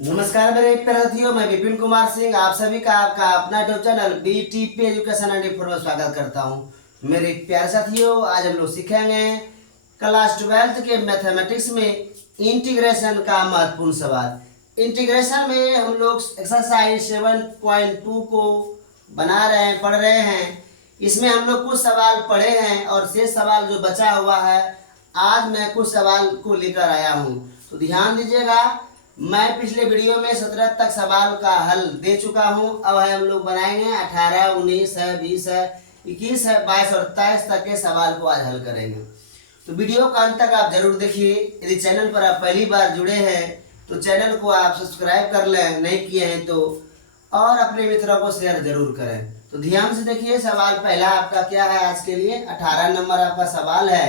नमस्कार मेरे प्यारे साथियों, मैं विपिन कुमार सिंह आप सभी का आपका अपना YouTube channel BTP education and info में स्वागत करता हूं। मेरे प्यारे साथियों, आज हम लोग सीखेंगे क्लास 12 के मैथमेटिक्स में इंटीग्रेशन का महत्वपूर्ण सवाल। इंटीग्रेशन में हम लोग एक्सरसाइज 7.2 को बना रहे हैं, पढ़ रहे हैं। इसमें हम लोग कुछ सवाल पढ़े हैं और शेष सवाल जो बचा हुआ है, आज मैं कुछ सवाल को लेकर आया हूं। तो ध्यान दीजिएगा, मैं पिछले वीडियो में 17 तक सवाल का हल दे चुका हूं। अब है हम लोग बनाएंगे 18, 19 है, 20 है, 21 है, 22 और 23 तक के सवाल को आज हल करेंगे। तो वीडियो का अंत तक आप जरूर देखिए। यदि चैनल पर आप पहली बार जुड़े हैं तो चैनल को आप सब्सक्राइब कर लें, नहीं किए हैं तो, और अपने मित्रों को शेयर जरूर करें। तो ध्यान से देखिए, सवाल पहला आपका क्या है आज के लिए। 18 नंबर आपका सवाल है,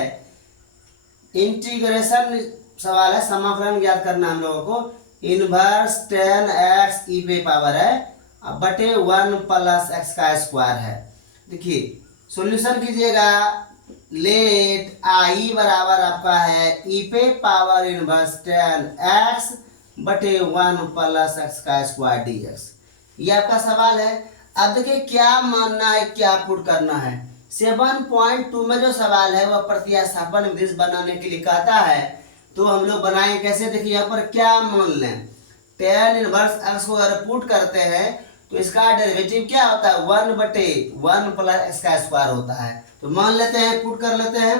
इंटीग्रेशन सवाल है, समाकलन ज्ञात करना हम लोगों को। इनवर्स 10x e पे पावर है बटे 1 प्लस x का स्क्वायर है। देखिए सॉल्यूशन कीजिएगा। लेट आई बराबर आपका है e पे पावर इनवर्स 10x बटे 1 प्लस x का स्क्वायर dx। ये आपका सवाल है। अब देखिए क्या मानना है, क्या पुट करना है। 7.2 में जो सवाल है वह प्रतिस्थापन विधि बनाने के लिए कहता है, तो हम लोग बनाएंगे कैसे। देखिए यहाँ पर क्या मान लें, tan इनवर्स x को अगर पुट करते हैं तो इसका डेरिवेटिव क्या होता है, 1 बटे 1 प्लस x का स्क्वायर होता है। तो मान लेते हैं, पुट कर लेते हैं।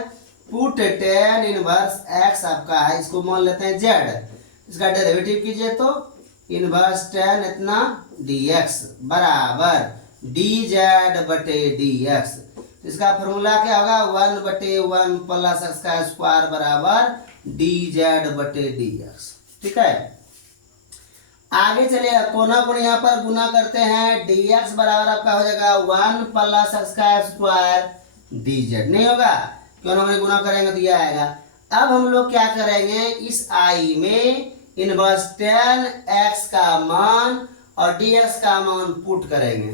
पुट tan इनवर्स x आपका है, इसको मान लेते हैं z। इसका डेरिवेटिव कीजिए तो इनवर्स tan इतना dx बराबर dz बटे dx। इसका फॉर्मूला क्या होगा, 1 बटे 1 प्लस x का स्क्वायर बराबर dz बटे dx। ठीक है, आगे चलिए कोना को यहाँ पर गुना करते हैं। dx बराबर आपका हो जाएगा 1 प्लस x का स्क्वायर dz। नहीं होगा, क्यों ना गुना करेंगे तो ये आएगा। अब हम लोग क्या करेंगे, इस i में इनवर्स 10x का मान और dx का मान पुट करेंगे।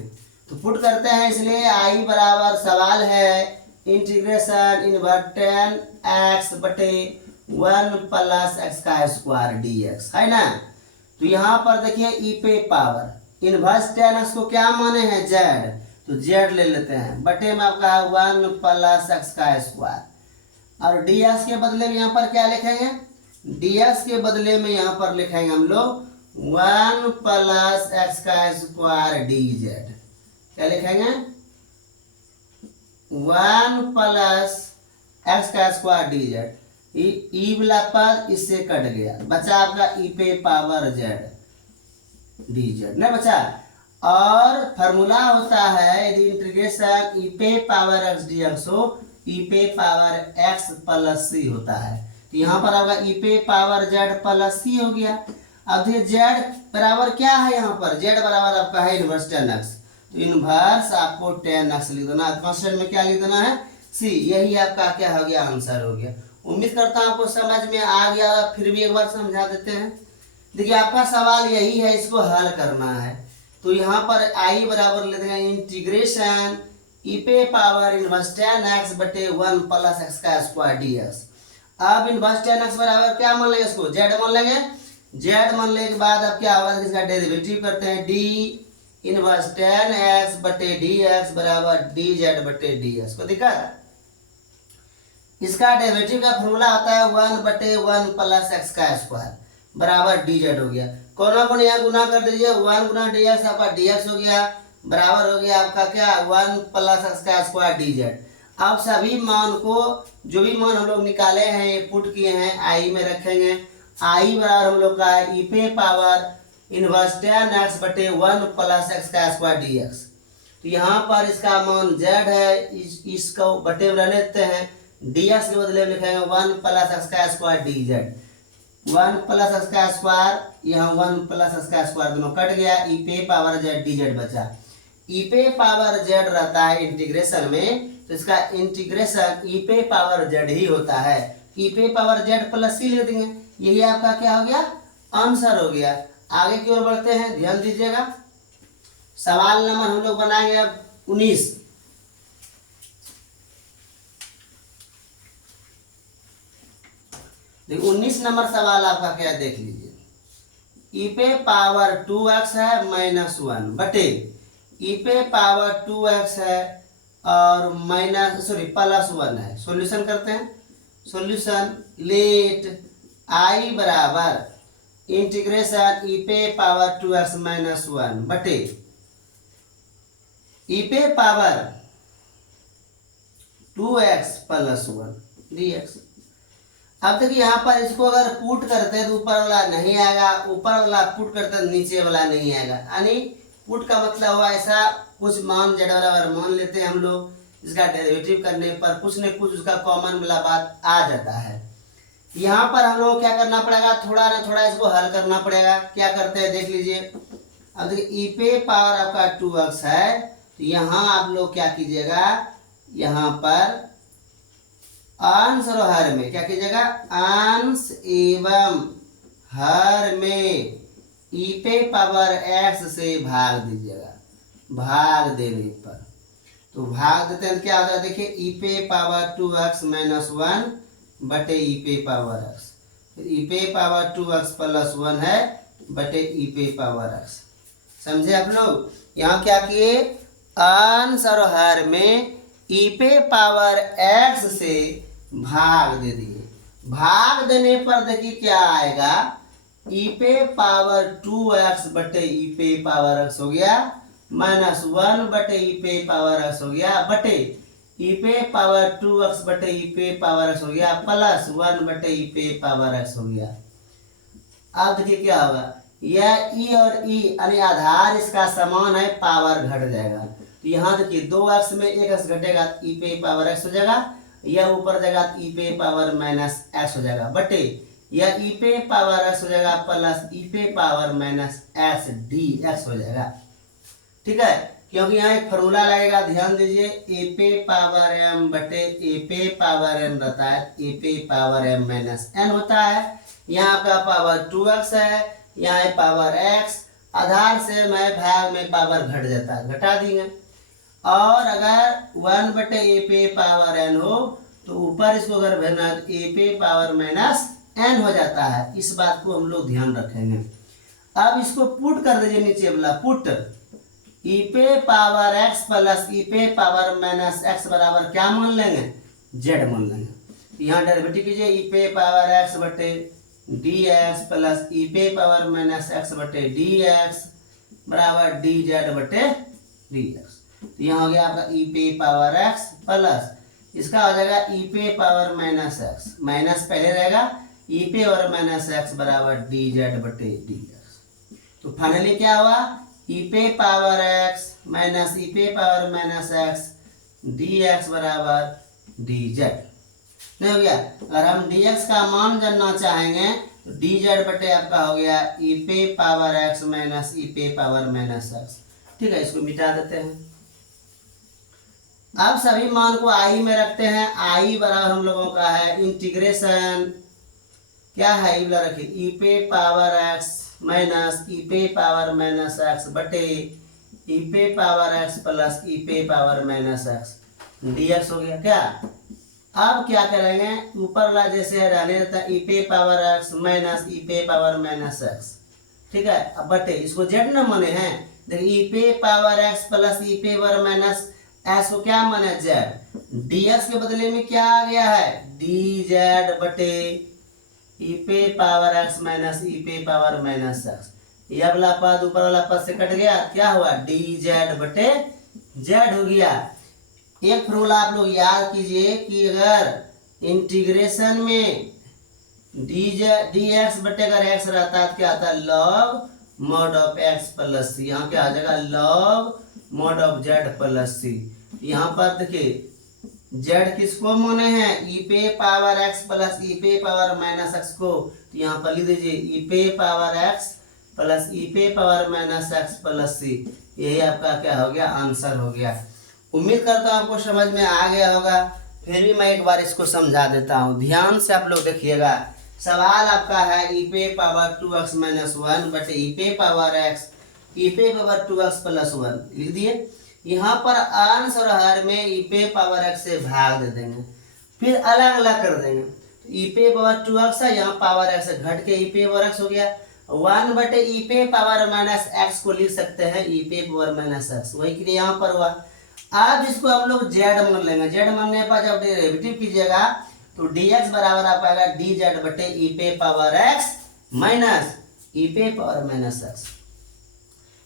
तो पुट करते हैं, इसलिए i बराबर सवाल है इंटीग्रेशन इनवर्स 10x बटे 1 प्लस x का स्क्वायर dx, है ना। तो यहाँ पर देखिए e पे पावर इनवर्स 10x को क्या माने हैं, z। तो z ले लेते हैं, बटे में आपका है 1 प्लस x का स्क्वायर। और dx के बदले में यहाँ पर क्या लिखेंगे, dx के बदले में यहाँ पर लिखेंगे हम लोग 1 प्लस x का स्क्वायर dz। क्या लिखेंगे, 1 प्लस x का स्क्वायर dz। ई वाला पद इससे कट गया, बचा आपका ई पे पावर z dz, नहीं बचा। और फॉर्मूला होता है, यदि इंटीग्रेशन ई पे पावर x dx हो, ई पे पावर x प्लस c होता है। तो यहाँ पर आपका ई पे पावर z प्लस c हो गया। अब देखिए z बराबर क्या है, यहाँ पर z बराबर आपका है इनवर्स 10x। तो इनवर्स आपको 10x लिख देना, कांस्टेंट में क्या लिख देना है, c। यही आपका क्या हो गया, आंसर हो गया। उम्मीद करता हूं आपको समझ में आ गया, फिर भी एक बार समझा देते हैं। देखिए आपका सवाल यही है, इसको हल करना है। तो यहाँ पर i बराबर लेते हैं इंटीग्रेशन e पे पावर इनवर्स 10x बटे 1 प्लस x का स्क्वायर dx। अब इनवर्स 10x बराबर क्या मान लेंगे, इसको z मान लेंगे। z मान लेने के बाद अब क्या होगा, इसका डेरिवेटिव करते हैं, d इनवर्स 10x बटे dx बराबर dz बटे dx। को दिक्कत, इसका डेरिवेटिव का फॉर्मूला होता है 1 बटे 1 प्लस x का स्क्वायर बराबर dz हो गया। कोना को यहाँ गुना कर दीजिए, 1 गुना dx आपका dx हो गया, बराबर हो गया आपका क्या, 1 प्लस x का स्क्वायर dz। अब सभी मान को, जो भी मान हम लोग निकाले हैं, ये पुट किए हैं, i में रखेंगे। i बराबर हम लोग का है e पे पावर इनवर्स 10x बटे 1 प्लस x का स्क्वायर dx। तो यहाँ पर इसका मान z है, इसको बटे में रहने देते हैं, dx के बदले में लिखेंगे 1 प्लस x का स्क्वायर dz। 1 प्लस x का स्क्वायर, यहाँ 1 प्लस x का स्क्वायर दोनों कट गया, e पे पावर z dz बचा। e पे पावर z रहता है इंटीग्रेशन में, तो इसका इंटीग्रेशन e पे पावर z ही होता है। e पे पावर z प्लस c लिख देंगे, यही आपका क्या हो गया, आंसर हो गया। आगे की ओर बढ़ते हैं, ध्यान दीजिएगा। सवाल नंबर हम लोग बनाएंगे अब 19। देखिए 19 नंबर सवाल आपका क्या, देख लीजिए। ई पे पावर 2x है -1 बटे ई पे पावर 2x है और +1 है। सॉल्यूशन करते हैं। सॉल्यूशन लेट आई बराबर इंटीग्रेशन ई पे पावर 2x -1 बटे ई पे पावर 2x + 1 dx। अब देखिए यहाँ पर इसको अगर पुट करते हैं तो ऊपर वाला नहीं आएगा, ऊपर वाला पुट करते हैं नीचे वाला नहीं आएगा। यानी पुट का मतलब हुआ ऐसा कुछ मान z बराबर मान लेते हैं हम लोग, इसका डेरिवेटिव करने पर कुछ न कुछ उसका कॉमन वाला बात आ जाता है। यहाँ पर हम लोग क्या करना पड़ेगा, थोड़ा ना थोड़ा इसको हल करना पड़ेगा। क्या करते हैं देख लीजिए। अब देखिए ई पे पावर आपका 2x है, तो यहाँ आप लोग क्या कीजिएगा, यहाँ पर अंश और हर में क्या कीजिएगा, अंश एवं हर में ई पे पावर x से भाग दीजिएगा। भाग देने पर तो भाग देते हैं क्या होता है, देखिए ई पे पावर 2x -1 बटे ई पे पावर x, फिर ई पे पावर 2x + 1 है बटे ई पे पावर x। समझे आप लोग। यहाँ क्या किए, अंश और हर में ई पे पावर x से भाग दे दिए। भाग देने पर देखिए क्या आएगा, ई पे पावर 2x बटे ई पे पावर x हो गया -1 बटे ई पे पावर x हो गया बटे ई पे पावर 2x बटे ई पे पावर x हो गया +1 बटे ई पे पावर x हो गया। अब देखिए क्या होगा, यह ई और ई यानी आधार इसका समान है, पावर घट जाएगा। तो यहाँ देखिए 2x में 1x घटेगा, ई पे पावर x हो जाएगा, यह ऊपर जाएगा ई पे पावर -x हो जाएगा बटे यह ई पे पावर x हो जाएगा प्लस ई पे पावर -x dx हो जाएगा। ठीक है, क्योंकि यहाँ एक फॉर्मूला लगेगा, ध्यान दीजिए, ए पे पावर m बटे ए पे पावर m रहता है, ए पे पावर m -n होता है। यहाँ का पावर 2x है, यहाँ है पावर x, आधार से मैं भाग में पावर घट जाता है, घटा देंगे। और अगर 1 बटे ए पे पावर n हो तो ऊपर इसको अगर भेजना तो ए पे पावर -n हो जाता है। इस बात को हम लोग ध्यान रखेंगे। अब इसको पुट कर दीजिए, नीचे वाला पुट ई पे पावर x प्लस ई पे पावर -x बराबर क्या मान लेंगे, z मान लेंगे। यहाँ डेरिवेटिव कीजिए, ई पे पावर x बटे dx प्लस ई पे पावर -x बटे dx बराबर dz बटे dx। तो यहाँ हो गया आपका ई पे पावर x प्लस इसका हो जाएगा ई पे पावर -x, माइनस पहले रहेगा, ई पे और -x बराबर dz बटे dx। तो फाइनली क्या हुआ, ई पे पावर x माइनस ई पे पावर -x dx बराबर dz। नहीं हो गया। अगर हम dx का मान जानना चाहेंगे तो dz बटे आपका हो गया ई पे पावर x माइनस ई पे पावर -x। ठीक है, इसको मिटा देते हैं। अब सभी मान को आई में रखते हैं। आई बराबर हम लोगों का है इंटीग्रेशन, क्या है ई वाला रखिए, ई पे पावर x माइनस ई पे पावर -x बटे ई पे पावर x प्लस ई पे पावर -x dx हो गया। क्या अब क्या करेंगे, ऊपर वाला जैसे रहने देता है ई पे पावर x माइनस ई पे पावर -x। ठीक है, अब बटे इसको z न माने हैं, देखिए ई पे पावर x प्लस ई पे पावर -x को क्या माने z, dx के बदले में क्या आ गया है dz बटे ई पे पावर x माइनस ई पे पावर -x। यह वाला पद ऊपर वाला पद से कट गया, क्या हुआ dz बटे z हो गया। एक फॉर्मूला आप लोग याद कीजिए कि अगर इंटीग्रेशन में dx बटे अगर x रहता है तो क्या आता है log mod of x plus C. यहाँ क्या आ जाएगा log mod of z plus C. यहाँ पर देखिए z किसको माने हैं, ई पे पावर x प्लस ई पे पावर -x को, तो यहाँ पर लिख दीजिए ई पे पावर x प्लस ई पे पावर -x प्लस सी। यही आपका क्या हो गया, आंसर हो गया। उम्मीद करता हूँ आपको समझ में आ गया होगा। फिर भी मैं एक बार इसको समझा देता हूँ, ध्यान से आप लोग देखिएगा। सवाल आपका है ई पे पावर 2x -1 बटे ई पे पावर x ई पे पावर 2x प्लस 1 लिख दिए। यहाँ पर अंश और हर में ई पे पावर x से भाग दे देंगे, फिर अलग अलग कर देंगे। ई पे पावर 2x है, यहाँ पावर x घट के ई पे पावर x हो गया। 1 बटे ई पे पावर माइनस एक्स को लिख सकते हैं ई पे पावर माइनस एक्स, वही के लिए यहाँ पर हुआ। अब इसको हम लोग जेड मान लेंगे, जेड मानने पर जब डेरिवेटिव कीजिएगा तो dx बराबर आपका आएगा dz बटे ई पे पावर एक्स माइनस ई पे पावर माइनस एक्स।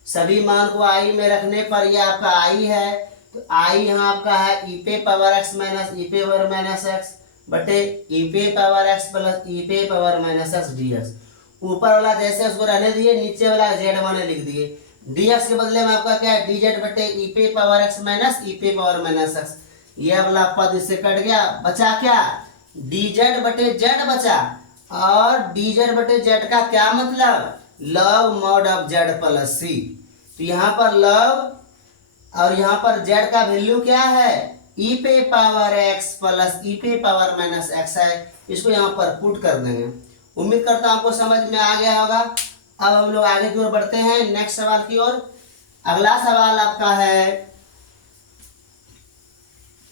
सभी मान को आई में रखने पर ये आपका आई है, तो आई यहाँ आपका है ई पे पावर एक्स माइनस ई पे पावर माइनस एक्स बटे ई पे पावर एक्स प्लस ई पे पावर माइनस एक्स dx। ऊपर वाला जैसे उसको रहने दिए, नीचे वाला जेड माने लिख दिए। dx के बदले में आपका क्या है dz बटे ई पे पावर एक्स माइनस ई पे पावर माइनस एक्स। ये वाला पद इससे कट गया, बचा क्या dz बटे z बचा। और dz बटे z का क्या मतलब log mod of z plus C. तो यहाँ पर लव और यहाँ पर z का वैल्यू क्या है ई पे पावर x प्लस ई पे पावर माइनस एक्स है। इसको यहाँ पर पुट कर देंगे। उम्मीद करता हूँ आपको समझ में आ गया होगा। अब हम लोग आगे की ओर बढ़ते हैं नेक्स्ट सवाल की ओर। अगला सवाल आपका है,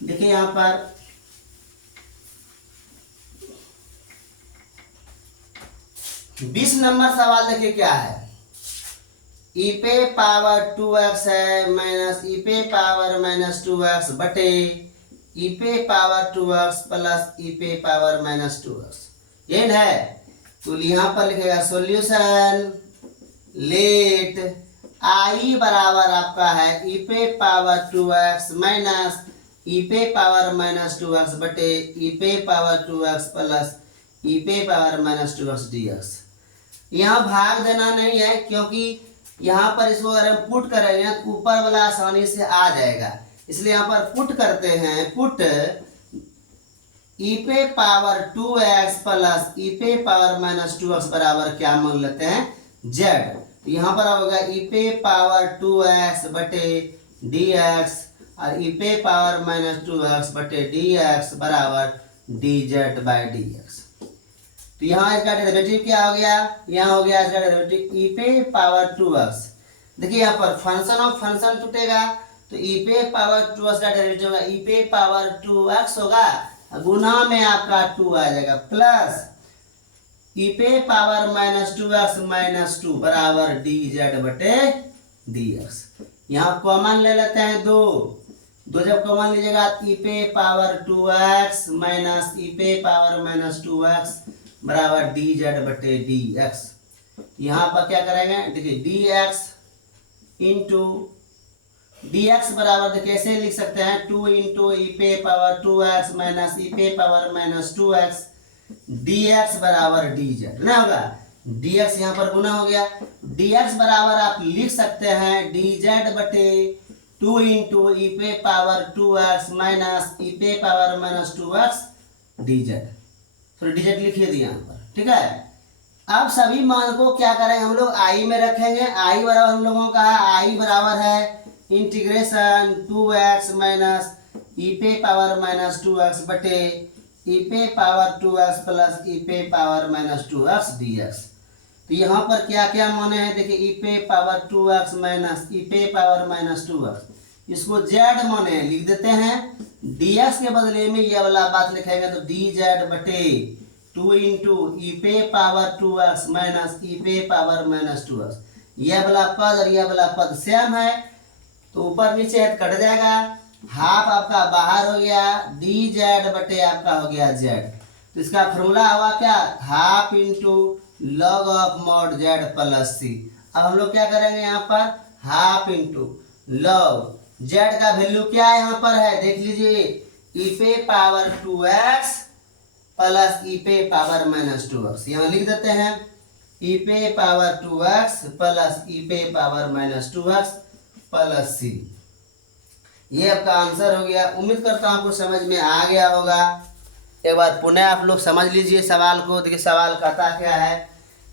देखिए यहाँ पर 20 नंबर सवाल देखिए क्या है। ई पे पावर 2x है माइनस ई पे पावर माइनस 2x बटे ई पे पावर 2x प्लस ई पे पावर माइनस 2x, ये है। तो यहाँ पर लिखेगा सॉल्यूशन लेट आई बराबर आपका है ई पे पावर 2x माइनस ई पे पावर माइनस 2x बटे ई पे पावर 2x प्लस ई पे पावर माइनस 2x dx। यहाँ भाग देना नहीं है, क्योंकि यहाँ पर इसको अगर हम पुट करेंगे तो ऊपर वाला आसानी से आ जाएगा, इसलिए यहाँ पर पुट करते हैं। पुट ई पे पावर 2x प्लस ई पे पावर माइनस 2x बराबर क्या मान लेते हैं z। तो यहाँ पर होगा ई पे पावर 2x बटे dx और ई पे पावर माइनस 2x बटे dx बराबर dz बाई dx। तो यहाँ इसका डेरिवेटिव क्या हो गया, यहाँ हो गया इसका डेरिवेटिव ई पे पावर 2x। देखिए यहाँ पर फंक्शन ऑफ फंक्शन टूटेगा, तो ई पे पावर 2x का डेरिवेटिव होगा ई पे पावर 2x होगा, गुना में आपका 2 आ जाएगा प्लस ई पे पावर माइनस 2x माइनस 2 बराबर dz बटे dx। यहाँ कॉमन ले लेते हैं दो जब कॉमन लीजिएगा ई पे पावर 2x माइनस ई पे पावर माइनस 2x बराबर dz बटे dx। यहाँ पर क्या करेंगे, देखिए dx इंटू dx बराबर देखिए कैसे लिख सकते हैं 2 इंटू ई पे पावर 2x माइनस ई पे पावर माइनस 2x dx बराबर dz ना होगा। dx यहाँ पर गुना हो गया, dx बराबर आप लिख सकते हैं dz बटे 2 इंटू ई पे पावर 2x माइनस ई पे पावर माइनस 2x dz। तो dz लिखिए दिए यहाँ पर, ठीक है। अब सभी मान को क्या करेंगे हम लोग आई में रखेंगे। आई बराबर हम लोगों का आई बराबर है इंटीग्रेशन 2x माइनस ई पे पावर माइनस 2x बटे ई पे पावर 2x प्लस ई पे पावर माइनस 2x dx। तो यहाँ पर क्या क्या माने हैं देखिए ई पे पावर 2x माइनस ई पे पावर माइनस 2x, इसको z माने लिख देते हैं। dx के बदले में ये वाला बात लिखेगा तो dz बटे 2 इंटू ई पे पावर 2x माइनस ई पे पावर माइनस 2x। यह वाला पद और यह वाला पद सेम है, तो ऊपर नीचे कट जाएगा, हाफ आपका बाहर हो गया, dz बटे आपका हो गया z। तो इसका फॉर्मूला हुआ क्या half into log of mod z plus C. अब हम लोग क्या करेंगे यहाँ पर हाफ इंटू लॉग z का वैल्यू क्या है यहाँ पर है देख लीजिए ई पे पावर 2x प्लस ई पे पावर माइनस 2x। यहाँ लिख देते हैं ई पे पावर 2x प्लस ई पे पावर माइनस 2x प्लस सी। ये आपका आंसर हो गया। उम्मीद करता हूँ आपको समझ में आ गया होगा। एक बार पुनः आप लोग समझ लीजिए सवाल को। देखिए सवाल कहता क्या है,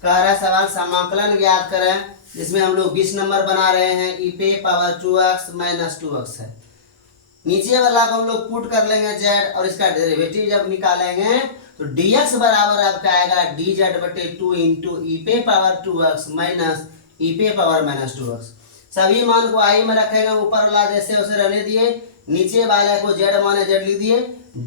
कह रहा है सवाल समाकलन ज्ञात करें, जिसमें हम लोग 20 नंबर बना रहे हैं। ई पे पावर 2x माइनस 2x है, नीचे वाला को हम लोग पुट कर लेंगे z और इसका डेरिवेटिव जब निकालेंगे तो dx बराबर आपका आएगा dz बटे 2 इंटू ई पे पावर 2x माइनस ई पे पावर माइनस 2x। सभी मान को आई में रखेंगे, ऊपर वाला जैसे उसे रहने दिए, नीचे वाले को z माने z लिख दिए।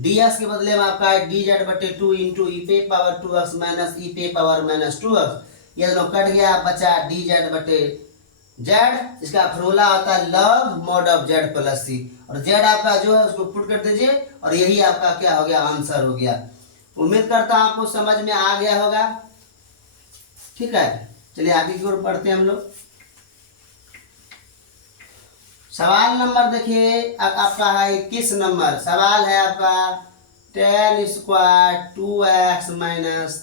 dx के बदले में आपका है dz बटे 2 इंटू ई पे पावर 2x माइनस ई पे पावर माइनस 2x। ये दोनों कट गया, बचा डी जेड बटे जेड। इसका फॉर्मूला होता है log mod of Z plus C, और जेड आपका जो है उसको पुट कर दीजिए और यही आपका क्या हो गया, आंसर हो गया। उम्मीद करता हूं आपको समझ में आ गया होगा। ठीक है, चलिए आगे की ओर पढ़ते हैं हम लोग। सवाल नंबर देखिए आपका है 21 नंबर। सवाल है आपका टेन स्क्वायर 2x माइनस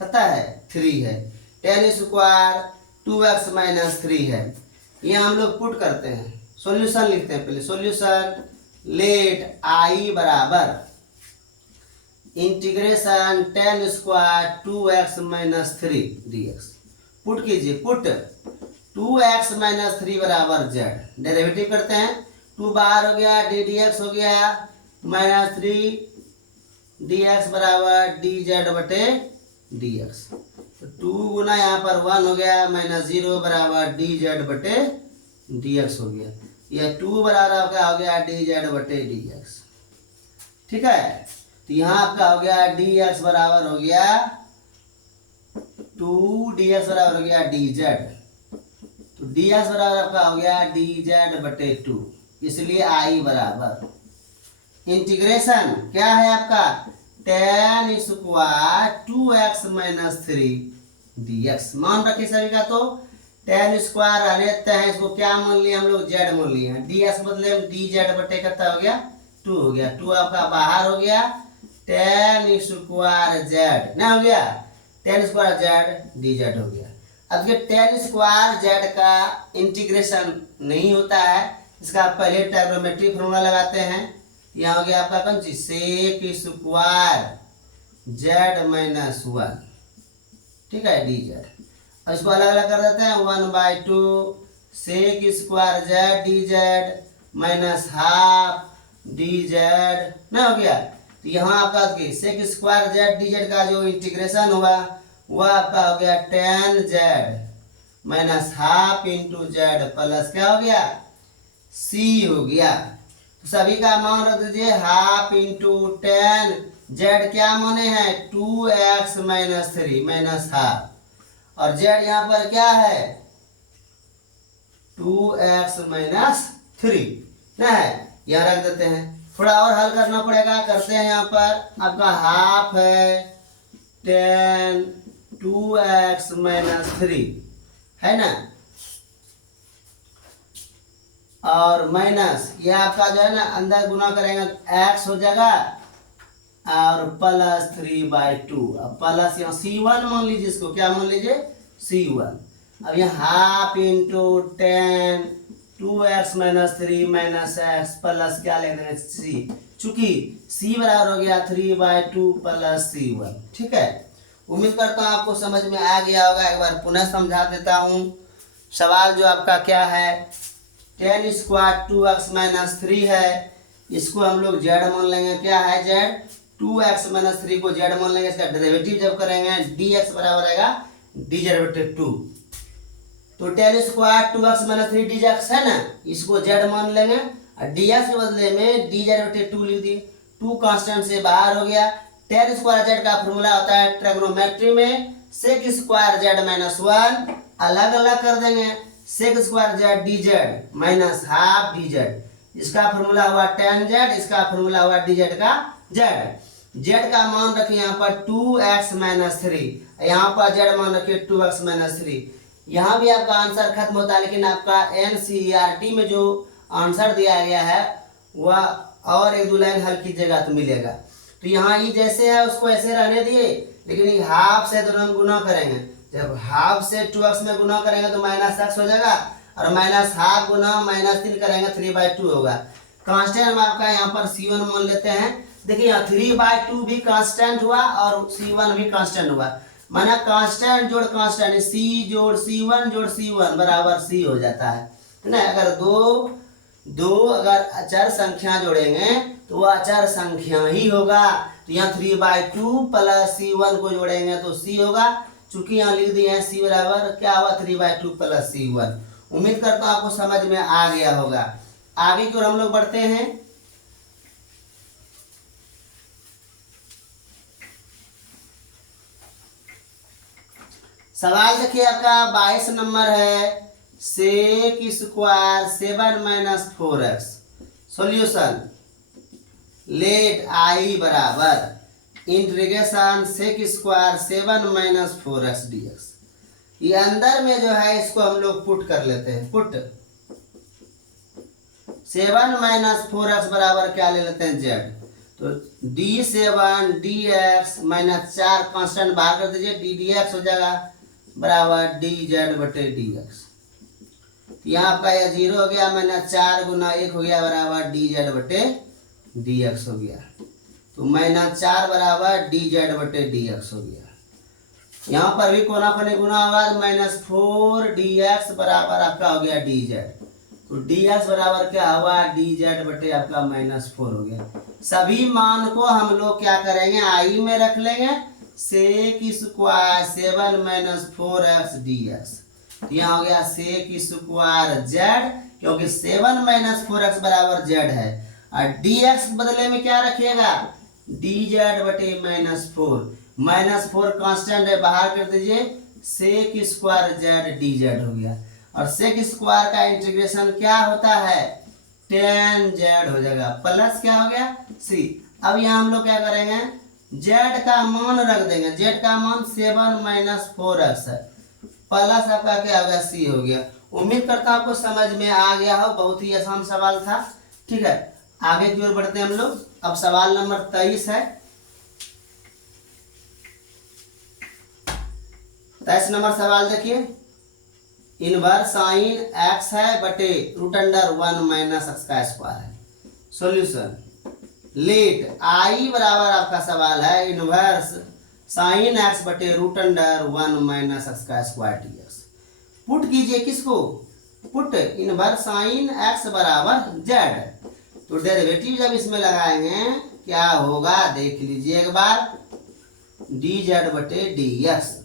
कितना है 3 है, टेन स्क्वायर 2x माइनस 3 है। ये हम लोग पुट करते हैं, सॉल्यूशन लिखते हैं। पहले सॉल्यूशन लेट आई बराबर integration ten square 2x minus 3 dx। Put कीजिए, पुट 2x माइनस 3 बराबर जेड। डेरिवेटिव करते हैं, 2 बाहर हो गया, डी डी एक्स हो गया माइनस 3 dx बराबर डी जेड बटे dx। तो 2 गुना यहाँ पर 1 हो गया माइनस 0 बराबर डी जेड बटे dx हो गया। यह 2 बराबर आपका हो गया डी जेड बटे dx। ठीक है, तो यहाँ आपका हो गया dx बराबर हो गया 2 dx बराबर हो गया डी जेड। तो dx बराबर आपका हो गया डी जेड बटे 2, इसलिए आई बराबर इंटीग्रेशन क्या है आपका ten square 2x minus 3 dx। मान रखिए सभी का, तो टेन स्क्वायर रहते हैं, इसको क्या मान लिया हम लोग, जेड मान लिए हैं। dx बदले डी जेड बटे कितना हो गया 2 हो गया, 2 आपका बाहर हो गया, टेन स्क्वायर जेड ना हो गया, ten square Z D Z हो गया। अब ये टेन स्क्वायर जेड का इंटीग्रेशन नहीं होता है, इसका पहले ट्रिग्नोमेट्री फॉर्मूला लगाते हैं। यहाँ हो गया आपका कौन चीज, सेक स्क्वायर जेड माइनस 1। ठीक है, डी जेड। अब इसको अलग अलग कर देते हैं, 1/2 sec square Z D Z minus half D Z ना हो गया। तो यहाँ आपका sec square Z D Z का जो इंटीग्रेशन हुआ वह आपका हो गया tan Z minus half into Z plus क्या हो गया सी हो गया। तो सभी का मान रख दीजिए, हाफ इंटू टेन जेड क्या माने हैं 2x माइनस 3 माइनस हाफ, और जेड यहाँ पर क्या है 2x माइनस 3 ना है, यहाँ रख देते हैं। थोड़ा और हल करना पड़ेगा, करते हैं। यहाँ पर आपका हाफ है टेन 2x माइनस 3 है ना, और माइनस ये आपका जो है ना अंदर गुना करेंगे x हो जाएगा और प्लस 3/2। अब प्लस यहाँ c1 मान लीजिए, इसको क्या मान लीजिए c1। अब यहाँ half into ten 2x minus 3 minus x plus क्या ले देंगे c, चूंकि c बराबर हो गया 3/2 प्लस c1। ठीक है, उम्मीद करता हूँ आपको समझ में आ गया होगा। एक बार पुनः समझा देता हूँ। सवाल जो आपका क्या है, टेन स्क्वायर 2x माइनस 3 है, इसको हम लोग जेड मान लेंगे। क्या है जेड, 2x माइनस 3 को जेड मान लेंगे। इसका डेरिवेटिव जब करेंगे dx बराबर आएगा डी जेड बटे 2। तो ten square 2x minus 3 dx है ना, इसको जेड मान लेंगे और dx के बदले में डी जेड बटे 2 लिख दिए। 2 कांस्टेंट से बाहर हो गया। टेन स्क्वायर जेड का फॉर्मूला होता है ट्रिग्नोमेट्री में सेक स्क्वायर जेड माइनस 1, अलग अलग कर देंगे sec square Z D Z minus half D Z. इसका फॉर्मूला हुआ टेन जेड, इसका फॉर्मूला हुआ डी जेड का जेड। जेड का मान रखिए यहाँ पर 2x माइनस 3, यहाँ पर जेड मान रखिए 2x माइनस 3। यहाँ भी आपका आंसर खत्म होता है, लेकिन आपका NCERT में जो आंसर दिया गया है वह और एक दो लाइन हल कीजिएगा तो मिलेगा। तो यहाँ ये जैसे है उसको ऐसे रहने दिए, लेकिन ये हाफ से दोनों गुना करेंगे। जब हाफ से 2x में गुना करेंगे तो माइनस x हो जाएगा, और माइनस हाफ गुना माइनस 3 करेंगे 3/2 होगा। कांस्टेंट हम आपका यहाँ पर c1 मान लेते हैं। देखिए यहाँ 3/2 भी कांस्टेंट हुआ और c1 भी कांस्टेंट हुआ, माना कांस्टेंट जोड़ कांस्टेंट, c जोड़ c1 जोड़ c1 बराबर c हो जाता है ना। अगर दो अगर अचर संख्या जोड़ेंगे तो वह अचर संख्या ही होगा। तो यहाँ 3/2 प्लस c1 को जोड़ेंगे तो c होगा। चूंकि यहाँ लिख दिए हैं c बराबर क्या हुआ 3/2 प्लस c1। उम्मीद करता हूँ आपको समझ में आ गया होगा। आगे की ओर हम लोग बढ़ते हैं। सवाल देखिए आपका 22 नंबर है, sec square 7 minus 4x। Solution, let I बराबर integration sec square 7 minus 4x dx। ये अंदर में जो है इसको हम लोग पुट कर लेते हैं, पुट 7 माइनस 4x बराबर क्या ले लेते हैं, z। तो d7 dx माइनस 4 कांस्टेंट बाहर कर दीजिए, d dx हो जाएगा बराबर dz बटे dx। यहाँ आपका यह 0 हो गया, माइनस 4 गुना 1 हो गया बराबर dz बटे dx हो गया। तो माइनस 4 बराबर dz बटे dx हो गया। यहाँ पर भी कोना कोने गुना होगा, माइनस 4 dx बराबर आपका हो गया dz। तो dx बराबर क्या हुआ, dz बटे आपका माइनस 4 हो गया। सभी मान को हम लोग क्या करेंगे, आई में रख लेंगे, सेक स्क्वायर 7 माइनस 4x dx। यहाँ हो गया सेक स्क्वायर z, क्योंकि 7 माइनस 4x बराबर z है, और dx बदले में क्या रखिएगा, dz बटे माइनस 4। माइनस 4 कांस्टेंट है, बाहर कर दीजिए, सेक स्क्वायर z dz हो गया। और सेक स्क्वायर का इंटीग्रेशन क्या होता है, tan z हो जाएगा, प्लस क्या हो गया c। अब यहाँ हम लोग क्या करेंगे, z का मान रख देंगे, z का मान 7 माइनस 4x है, प्लस आपका क्या होगा c हो गया। उम्मीद करता हूँ आपको समझ में आ गया हो, बहुत ही आसान सवाल था। ठीक है, आगे की ओर बढ़ते हैं हम लोग। अब सवाल नंबर 23 है। 23 नंबर सवाल देखिए, इनवर्स साइन x है बटे रूट अंडर 1 माइनस x का स्क्वायर है। सॉल्यूशन, लेट आई बराबर आपका सवाल है इनवर्स साइन x बटे रूट अंडर 1 माइनस x का स्क्वायर dx। पुट कीजिए किसको, पुट इनवर्स साइन x बराबर z। तो डेरिवेटिव जब इसमें लगाएंगे क्या होगा देख लीजिए एक बार, dz बटे dx।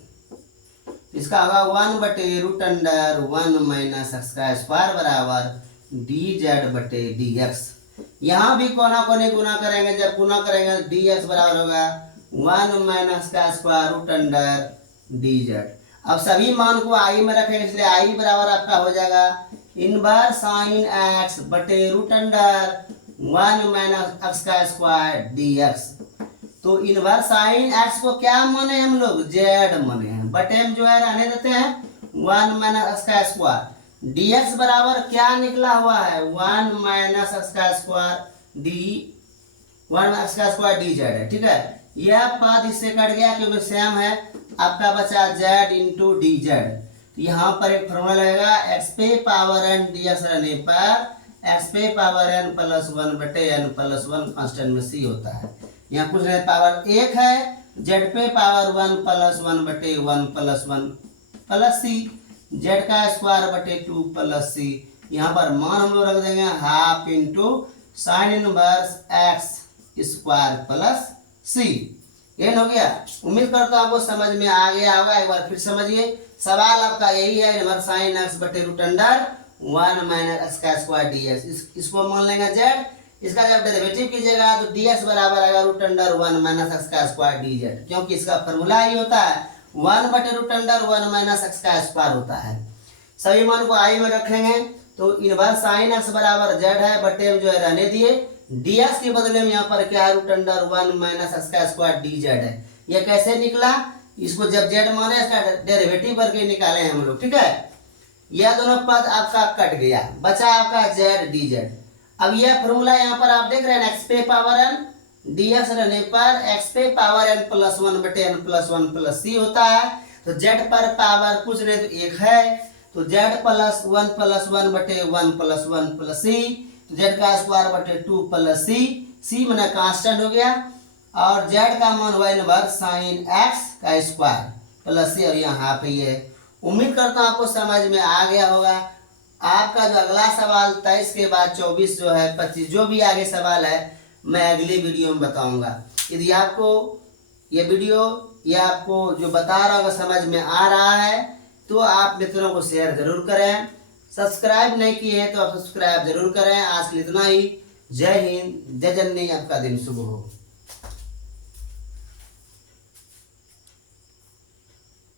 इसका होगा 1 बटे रूट अंडर 1 माइनस x का स्क्वायर बराबर dz बटे dx। यहाँ भी कोना कोने गुना करेंगे, जब गुना करेंगे dx बराबर होगा 1 माइनस का स्क्वायर रूट अंडर dz। अब सभी मान को आई में रखेंगे, इसलिए आई बराबर आपका हो जाएगा इनवर्स साइन x बटे रूट अंडर 1 माइनस x का स्क्वायर dx। तो इनवर्स साइन x को क्या माने हम लोग, z माने हैं, बटे में जो है रहने देते हैं 1 माइनस x का स्क्वायर। dx बराबर क्या निकला हुआ है, 1 माइनस x का स्क्वायर d 1 माइनस x का स्क्वायर dz है। ठीक है, यह पद इससे कट गया क्योंकि सेम है, आपका बचा z इंटू dz। तो यहाँ पर एक फॉर्मूला लगेगा, x पे पावर n dx रहने पर x पे पावर n प्लस 1 बटे n प्लस 1 कांस्टेंट में c होता है। यहाँ कुछ नहीं, पावर 1 है, z पे पावर 1 प्लस 1 बटे 1 प्लस 1 प्लस c, z का स्क्वायर बटे 2 प्लस c। यहाँ पर मान हम लोग रख देंगे half into sine inverse x square plus c। ये हो गया। उम्मीद करता हूँ आपको समझ में आ गया होगा। एक बार फिर समझिए, सवाल आपका यही है, इनवर्स साइन x बटे रूट अंडर 1 माइनस x का स्क्वायर dx। इसको मान लेंगे z, इसका जब डेरिवेटिव कीजिएगा तो dx बराबर आएगा रूट अंडर 1 माइनस x का स्क्वायर dz, क्योंकि इसका फॉर्मूला ही होता है 1 बटे रूट अंडर 1 माइनस x का स्क्वायर होता है। सभी मान को आई में रखेंगे तो इनवर्स साइन x बराबर z है, बटे जो है रहने दिए, dx के बदले में यहाँ पर क्या है, रूट अंडर 1 माइनस x का स्क्वायर dz है। ये कैसे निकला, इसको जब z माने इसका डेरिवेटिव करके निकाले हम लोग। ठीक है, यह दोनों पद आपका कट गया, बचा आपका z dz। अब यह फॉर्मूला यहाँ पर आप देख रहे हैं, x पे पावर n dx रहने पर x पे पावर n प्लस 1 बटे n प्लस 1 प्लस c होता है। तो z पर पावर कुछ नहीं तो 1 है, तो z प्लस 1 बटे 1 प्लस 1 प्लस c, तो z का स्क्वायर बटे 2 प्लस c मैंने कांस्टेंट हो गया, और z का मान हुआ इनवर्स साइन x का स्क्वायर प्लस c, और यहाँ पे ये। उम्मीद करता हूँ आपको समझ में आ गया होगा। आपका जो अगला सवाल 23 के बाद 24 जो है 25 जो भी आगे सवाल है मैं अगली वीडियो में बताऊंगा। यदि आपको ये वीडियो या आपको जो बता रहा हूँ समझ में आ रहा है तो आप मित्रों को शेयर जरूर करें। सब्सक्राइब नहीं किए हैं तो आप सब्सक्राइब जरूर करें। आज के लिए इतना ही। जय हिंद, जय जननी, आपका दिन शुभ हो।